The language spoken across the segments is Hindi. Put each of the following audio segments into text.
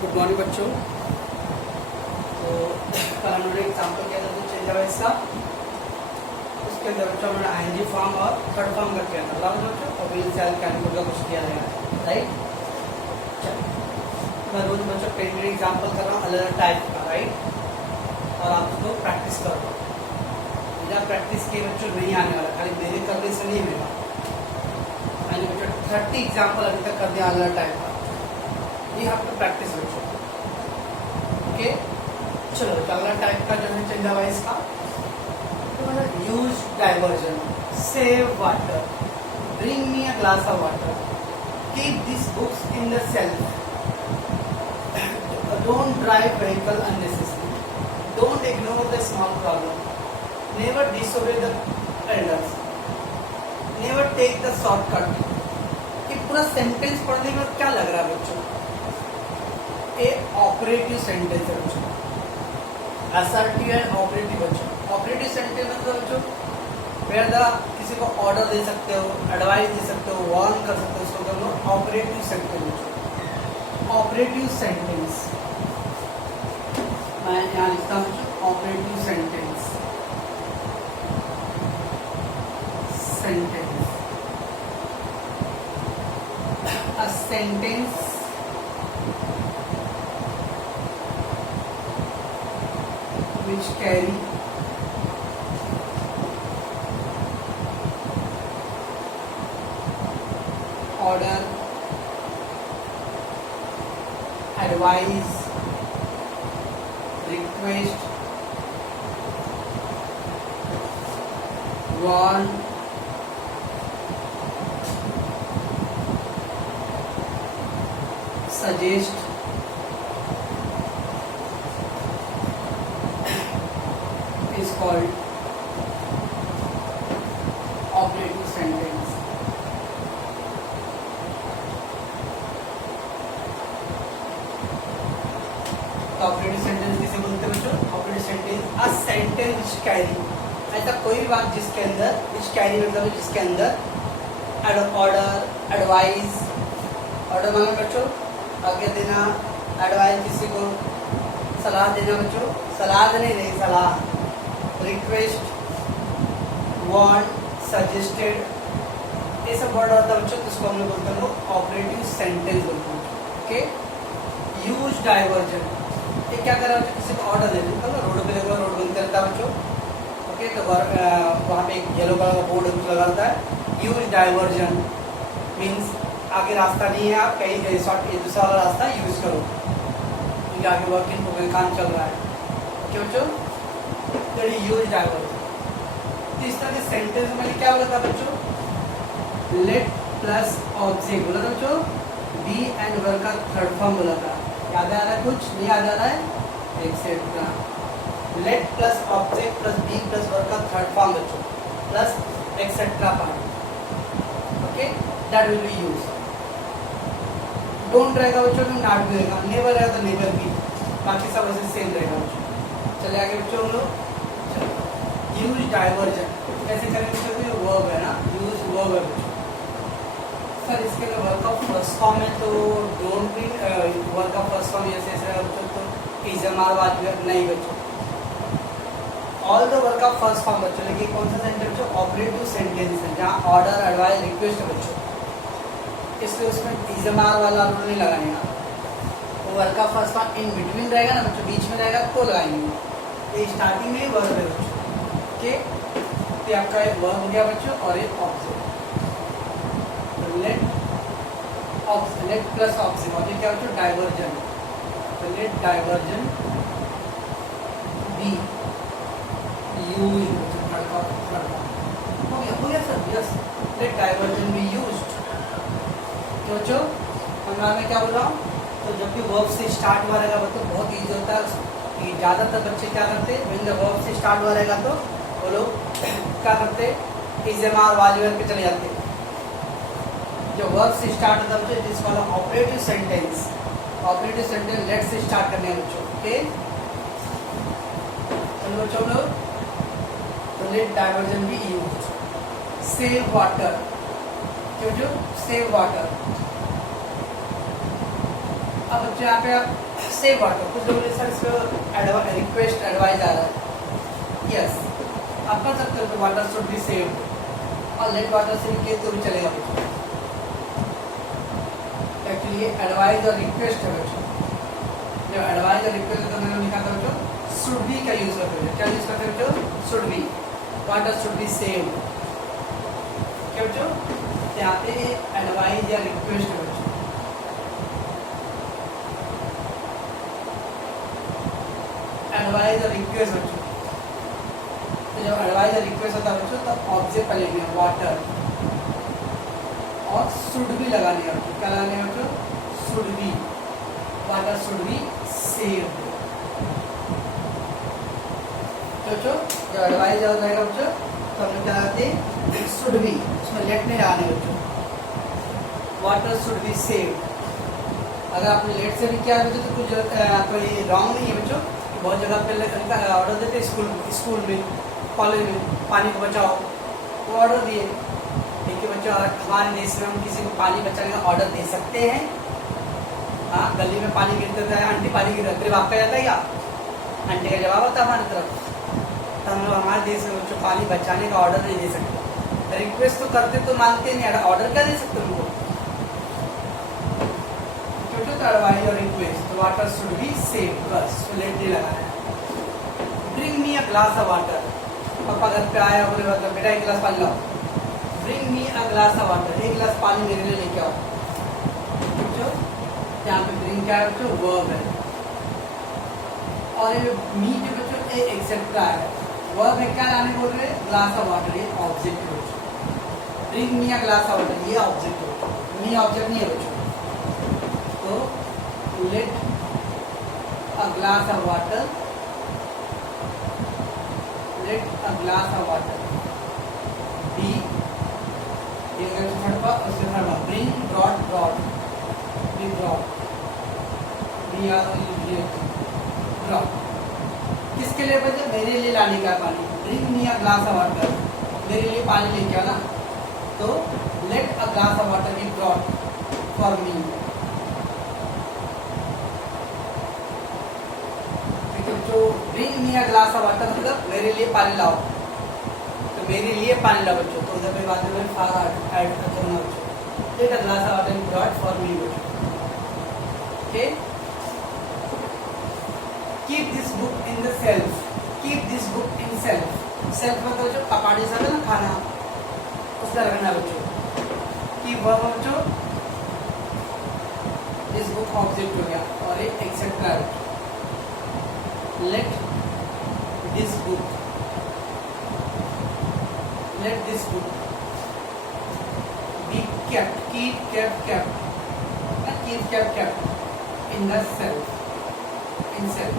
गुड मॉर्निंग बच्चों। तो कल हमने एग्जाम्पल किया था जो चेंज है इसका, उसके अंदर बच्चों हमने आईएनजी फॉर्म और थर्ड फॉर्म का किया था बच्चों, और व्हील सेल कैनिकल का कुछ किया जाएगा, राइट। मैं रोज बच्चों पेन एग्जाम्पल कर रहा हूँ अलग अलग टाइप का, राइट, और आप उसको प्रैक्टिस कर रहा हूँ। बिना प्रैक्टिस के बच्चों नहीं आने वाला, खाली मेरे करने से नहीं मिलेगा। मैंने बच्चों 30 एग्जाम्पल अभी तक कर दिया अलग अलग टाइप का, ये आपको प्रैक्टिस बच्चों। ओके, चलो अगला टाइप का जो है चेंज हुआ इसका, तो मतलब use diversion, save water, bring me a glass of water, keep this books in the shelf, don't drive vehicle unnecessary, don't ignore the small problem, never disobey the elders, never take the shortcut. ये पूरा सेंटेंस पढ़ने में क्या लग रहा है बच्चों? ए ऑपरेटिव सेंटेंस है बच्चों, असर्टिव एंड ऑपरेटिव बच्चों। ऑपरेटिव सेंटेंस मतलब बच्चों वेयर द किसी को ऑर्डर दे सकते हो, एडवाइस दे सकते हो, वार्न कर सकते हो, उसको कर लो ऑपरेटिव सेंटेंस बच्चों। ऑपरेटिव सेंटेंस मैं यहाँ लिखता हूँ बच्चों, operative sentence, sentence a sentence which carry order, advice, request, warn, suggest, is called operative sentence. तो ऑपरेटिव सेंटेंस किसे बोलते हैं बच्चों? Operative sentence a sentence which carry, ऐसा कोई भी बात जिसके अंदर, व्हिच कैरी मतलब जिसके अंदर ऑर्डर, एडवाइस, ऑर्डर मांगे बच्चों आज्ञा देना, एडवाइस किसी को सलाह देना बच्चों, सलाह देने नहीं सलाह, रिक्वेस्ट, वांट, सजेस्टेड, ये सब वर्ड होता है बच्चों, जिसको हम लोग बोलते हैं ऑपरेटिव सेंटेंस बोलते हैं। ओके, यूज डाइवर्जन, ये क्या कर रहा है? किसी को ऑर्डर दे देता है, रोड पे लगा रोड बंद करता है बच्चों। ओके, तो वहाँ पे एक येलो कलर का बोर्ड लगा होता है। यूज डाइवर्जन मीन्स आगे रास्ता नहीं है, आप कहीं शॉर्ट दूसरा वाला रास्ता यूज करो, क्योंकि आगे वर्किंग कोई काम चल रहा है। ओके बच्चों, यूज डाइवर्जन। तो इस तरह के सेंटेंस में क्या बोला था बच्चों? लेट प्लस ऑब्जेक्ट बोला था बच्चों, बी एंड वर्ब का थर्ड फॉर्म बोला था। याद आ रहा है? कुछ नहीं याद आ रहा है? Etcetera. Let plus object plus be plus verb का थर्ड फॉर्म बच्चों, plus etcetera part. Okay, that will be use. Don't रहेगा बच्चों तो नॉट भी रहेगा, नेवर रहेगा तो नेवर भी, बाकी सब ऐसे सेम रहेगा बच्चों। चलिए आगे बच्चों हम लोग यूज डाइवर्जन कैसे करेंगे बच्चों? वर्ब है ना, यूज वर्ब है बच्चों। सर इसके लिए वर्ब का फर्स्ट फॉर्म है तो डोंट भी, वर्ब का फर्स्ट फॉर्म ऐसे ऐसे है बच्चों, तो इजमार बात नहीं बच्चों। ऑल द वर्ब का फर्स्ट फॉर्म बच्चों, लेकिन कौन सा सेंटेंस बच्चों? ऑपरेटिव सेंटेंस है, जहाँ ऑर्डर, एडवाइस, रिक्वेस्ट है बच्चों, इसलिए उसमें इजमार वाला रूल नहीं लगाने का। वो वर्ब का फर्स्ट फॉर्म इन बिटवीन रहेगा ना बच्चों, बीच में रहेगा तो लगाएंगे। ये स्टार्टिंग में ही वर्ब है बच्चों। ओके, तो आपका एक वर्ब हो गया बच्चों और एक object. Late plus object, object क्या बच्चों? डाइवर्जन। तो लेट डाइवर्जन बी यूज्ड, हो गया sir, yes. Let diversion be used. तो बच्चों मैं क्या बोल रहा हूँ? तो जब भी वर्ब से स्टार्ट हुआ रहेगा बच्चों बहुत ईजी होता है कि ज़्यादातर बच्चे क्या करते हैं, व्हेन द वर्ब से स्टार्ट हुआ रहेगा तो वो लोग क्या करते? इज़मार वाजिब पे चले जाते। जो वर्ब से स्टार्ट होता है बच्चों जिसको operative sentence, operative sentence let से स्टार्ट करने हैं बच्चों। ओके, चलो बच्चों लोग, तो let diversion be used. Save water, क्यों जो सेव वाटर, अब बच्चे यहाँ पे आप सेव वाटर, कुछ लोग सर इस पर रिक्वेस्ट एडवाइस आ रहा है, यस आप कर सकते हो, तो वाटर शुड बी सेव और लेट वाटर से लिखे तो भी चलेगा बच्चों। एक्चुअली ये एडवाइस और रिक्वेस्ट है बच्चों, जब एडवाइस और रिक्वेस्ट है तो मैंने लिखा था बच्चों शुड बी का यूज करते हैं, क्या यूज करते हैं बच्चों, should be, water should be save, क्या बच्चों, यहाँ पे एडवाइस या रिक्वेस्ट है बच्चों, एडवाइस और रिक्वेस्ट बच्चों, तो जब एडवाइस और रिक्वेस्ट होता है बच्चों तो ऑब्जेक्ट का लेंगे वाटर और शुड भी लगाने हैं बच्चों, क्या लगाने हैं बच्चों, should be, water should be save. तो बच्चों जब एडवाइस हो जाएगा बच्चों तो हम लोग क्या लगाते हैं, शुड बी, उसमें लेट नहीं लगाने बच्चों, वाटर शुड बी सेव। अगर आपने लेट से भी किया बच्चों तो कुछ कोई रॉन्ग नहीं है बच्चों, बहुत जगह पे ऑर्डर देते स्कूल में कॉलेज में पानी को बचाओ, वो ऑर्डर दिए, देखिए बच्चों हमारे देश में हम किसी को पानी बचाने का ऑर्डर दे सकते हैं, हाँ गली में पानी गिरते थे, आंटी पानी गिर रहा है, आपका जाता है क्या, आंटी का जवाब होता है हमारी तरफ, तो हम लोग हमारे देश में बच्चों पानी बचाने का ऑर्डर नहीं दे सकते, रिक्वेस्ट तो करते तो मानते नहीं, ऑर्डर क्या दे सकते उनको, एडवाइस और रिक्वेस्ट, तो वाटर शुड बी सेव, बस लेट नहीं लगाना है। Bring me a glass of water, पापा घर पे आया बोले मतलब बेटा एक गिलास पानी लाओ, bring me a glass of water, एक गिलास पानी मेरे लिए लेके आओ बच्चों, यहाँ पे ब्रिंग क्या है बच्चों, वर्ब है, और ये मी जो बच्चों एक्सेप्ट का है, वर्ब है, क्या लाने बोल रहे हैं, ग्लास ऑफ वाटर, ये ऑब्जेक्ट है बच्चों, bring me a glass of water ये ऑब्जेक्ट है, मी ऑब्जेक्ट नहीं है बच्चों, तो let a glass of water, let a glass of water be, ये अगर थर्ड पर उसके थर्ड पर bring brought be brought किसके लिए बच्चे, मेरे लिए लाने का पानी, bring me a glass of water, मेरे लिए पानी लेके आओ ना, तो let a glass of water be brought for me, जो bring me a glass of water मतलब मेरे लिए पानी लाओ, तो मेरे लिए पानी लाओ बच्चों, तो उधर पे बाद में फार ऐड करना बच्चों, let a glass of water be brought for me बच्चों, okay. Keep this book in the shelf, keep this book in shelf, shelf मतलब जो कपाड़ी सा ना खाना उसका रखना बच्चों, कीप वर्ब बच्चों, दिस बुक ऑब्जेक्ट हो गया और एक extra, let this book be kept, kept in the self, in self,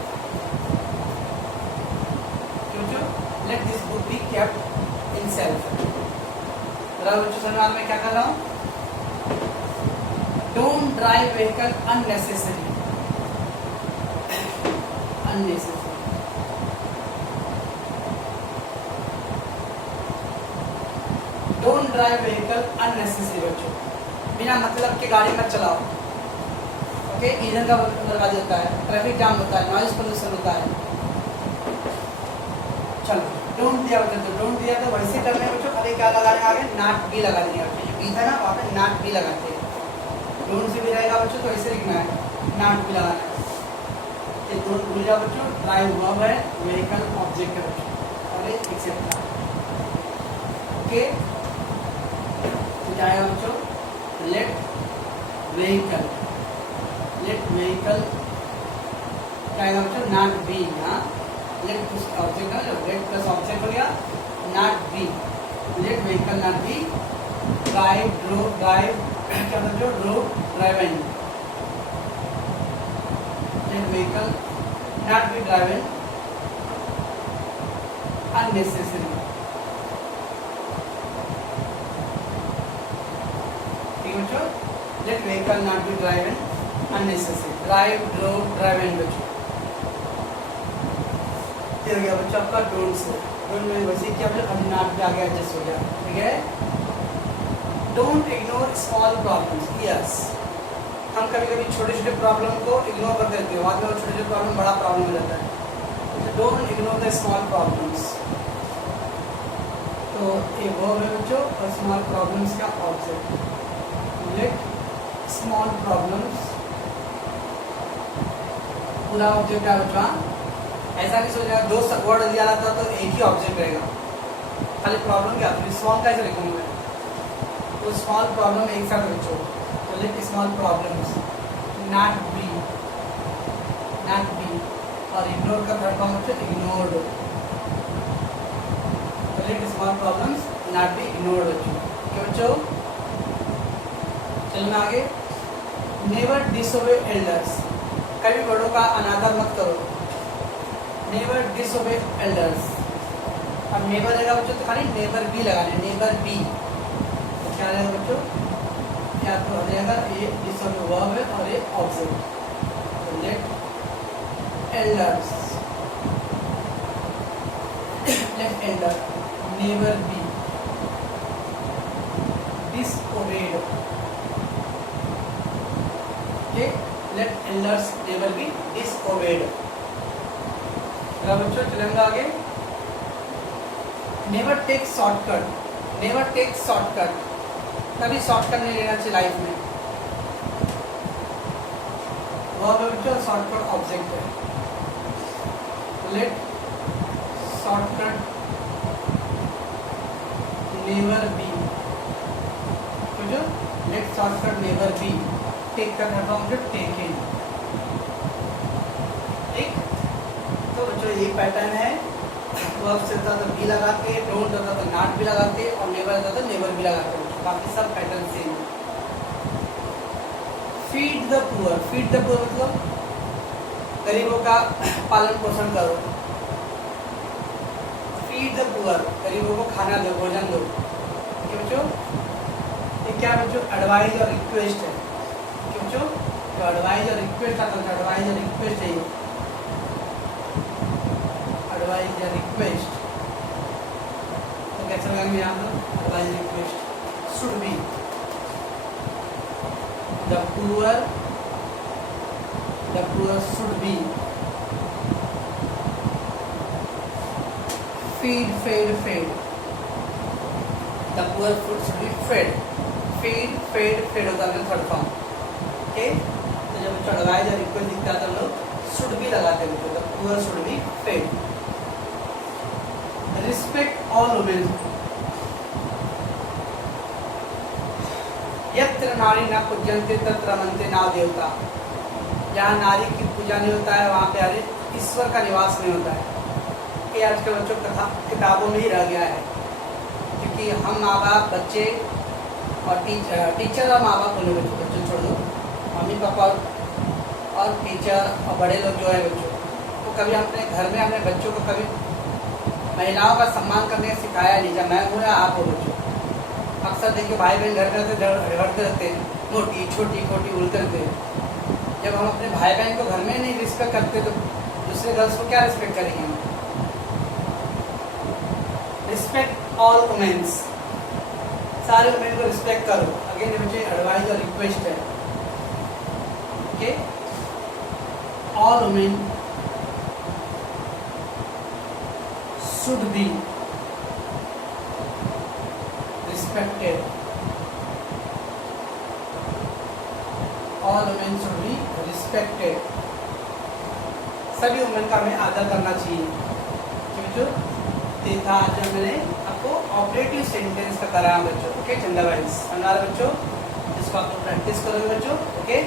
क्यों, let this book be kept in self। बच्चों सवाल में क्या कर रहा हूँ, don't drive vehicle unnecessary, don't drive vehicle unnecessary बच्चों, बिना मतलब के गाड़ी मत चलाओ, ओके, ईंधन का बर्बादी होता है, ट्रैफिक जाम होता है, नॉइज पोल्यूशन होता है, चलो डोंट दिया बच्चों, तो डोंट दिया तो वैसे करने बच्चों, खाली क्या लगाने आगे, नॉट बी लगा देंगे बच्चों, जो बी था ना वहाँ पे नॉट बी लगाते हैं, डोंट से भी रहेगा बच्चों तो ऐसे लिखना है, नॉट बी लगाना है, ये दोनों भूल जाओ बच्चों, ड्राइव वर्ब है, व्हीकल ऑब्जेक्ट है बच्चों, और एक एक्सेप्ट, ओके, तो क्या आएगा बच्चों, लेट व्हीकल क्या आएगा बच्चों, नॉट बी, हाँ लेट प्लस ऑब्जेक्ट है, लेट प्लस ऑब्जेक्ट हो गया, not be, let vehicle not be drive क्या बच्चों, drove driven, vehicle not be driven unnecessary, ठीक है बच्चों, let vehicle not be driven unnecessary, drive drove driven बच्चों, ये हो गया बच्चों आपका डोंट से, डोंट में वैसे क्या बोले, अब नॉट भी आगे एडजस्ट हो गया, ठीक है। Don't ignore small problems, yes हम कभी कभी छोटे छोटे प्रॉब्लम को इग्नोर कर देते हैं, बाद में वो छोटे छोटे प्रॉब्लम बड़ा प्रॉब्लम हो जाता है। Don't ignore the small problems. तो ये वर्ब है बच्चों और स्मॉल प्रॉब्लम्स का ऑब्जेक्ट। लेट स्मॉल प्रॉब्लम्स पूरा ऑब्जेक्ट है बच्चों। ऐसा नहीं सोचेगा दो वर्ड दिया रहता तो एक ही ऑब्जेक्ट रहेगा, खाली प्रॉब्लम क्या फिर स्मॉल कैसे लिखूंगा मैं, तो स्मॉल प्रॉब्लम एक साथ बच्चों। तो let small problems not be और इग्नोर का थर्ड फॉर्म बच्चों इग्नोर्ड। तो let small problems not be ignored बच्चों। क्या बच्चों, चलना आगे। नेवर डिसओबे एल्डर्स, कभी बड़ों का अनादर मत करो। Never disobey elders. अब नेवर रहेगा बच्चों तो खाली नेवर बी लगाना है, नेवर बी। तो क्या रहेगा बच्चों, क्या तो हो जाएगा ये डिसओबे वर्ब है और ये ऑब्जेक्ट। तो let elders, let elder never be disobeyed. Okay, let elders never be disobeyed. बच्चों चलेंगे आगे। Never take shortcut, never take shortcut, कभी शॉर्टकट नहीं लेना चाहिए लाइफ में। वह बच्चों शॉर्टकट ऑब्जेक्ट है। लेट शॉर्टकट नेवर बी, समझो, let shortcut never be. Take का मतलब जो टेकन। ठीक, तो बच्चों ये पैटर्न है। वर्ब से होता तो बी लगाते, डोंट होता तो नॉट भी लगाते, और नेवर होता तो नेवर भी लगाते। बाकी सब pattern same. Feed the poor, feed the poor मतलब गरीबों का पालन पोषण करो। फीड द पुअर, गरीबों को खाना दो, भोजन दो। ठीक बच्चों, ये क्या बच्चों एडवाइज और रिक्वेस्ट है। ठीक बच्चों, जो एडवाइज और रिक्वेस्ट आता है, एडवाइज और रिक्वेस्ट है, एडवाइज या रिक्वेस्ट। तो कैसे लगाएंगे यहाँ पर, advise request should be the poor should be feed fed the poor food should be fed feed होता है थर्ड फॉर्म। ओके, तो जब बच्चों एडवाइज और रिक्वेस्ट दिखता है तो हम लोग शुड भी लगाते हैं बच्चों, the poor should be fed. Respect all women, यत्र नारी न पूज्यन्ते तत्र रमन्ते नाव देवता। जहाँ नारी की पूजा नहीं होता है वहाँ पे अरे ईश्वर का निवास नहीं होता है। कि आजकल बच्चों कथा किताबों में ही रह गया है, क्योंकि हम माँ बाप बच्चे और टीचर और माँ बाप बोले बच्चों छोड़ दो, मम्मी पापा और टीचर और बड़े लोग जो है बच्चों तो कभी अपने घर में अपने बच्चों को कभी महिलाओं का सम्मान करने सिखाया नहीं। जब मैं हूँ या आप हो बच्चों, अक्सर देखिए भाई बहन घर में झगड़ते रहते हैं, मोटी छोटी खोटी बोलते रहते हैं। जब हम अपने भाई बहन को घर में नहीं रिस्पेक्ट करते तो दूसरे गर्ल्स को क्या रिस्पेक्ट करेंगे हम। रिस्पेक्ट ऑल वुमेन्स, सारे वुमेन को रिस्पेक्ट करो। अगेन ये मुझे एडवाइस और रिक्वेस्ट है। Okay, all women should be respected, all women should be respected. सभी वुमेन का हमें आदर करना चाहिए। क्यों था जो मैंने आपको ऑपरेटिव सेंटेंस का कराया बच्चों। ओके, चंदा वाइज बच्चों, इसको आप प्रैक्टिस करोगे बच्चों। ओके।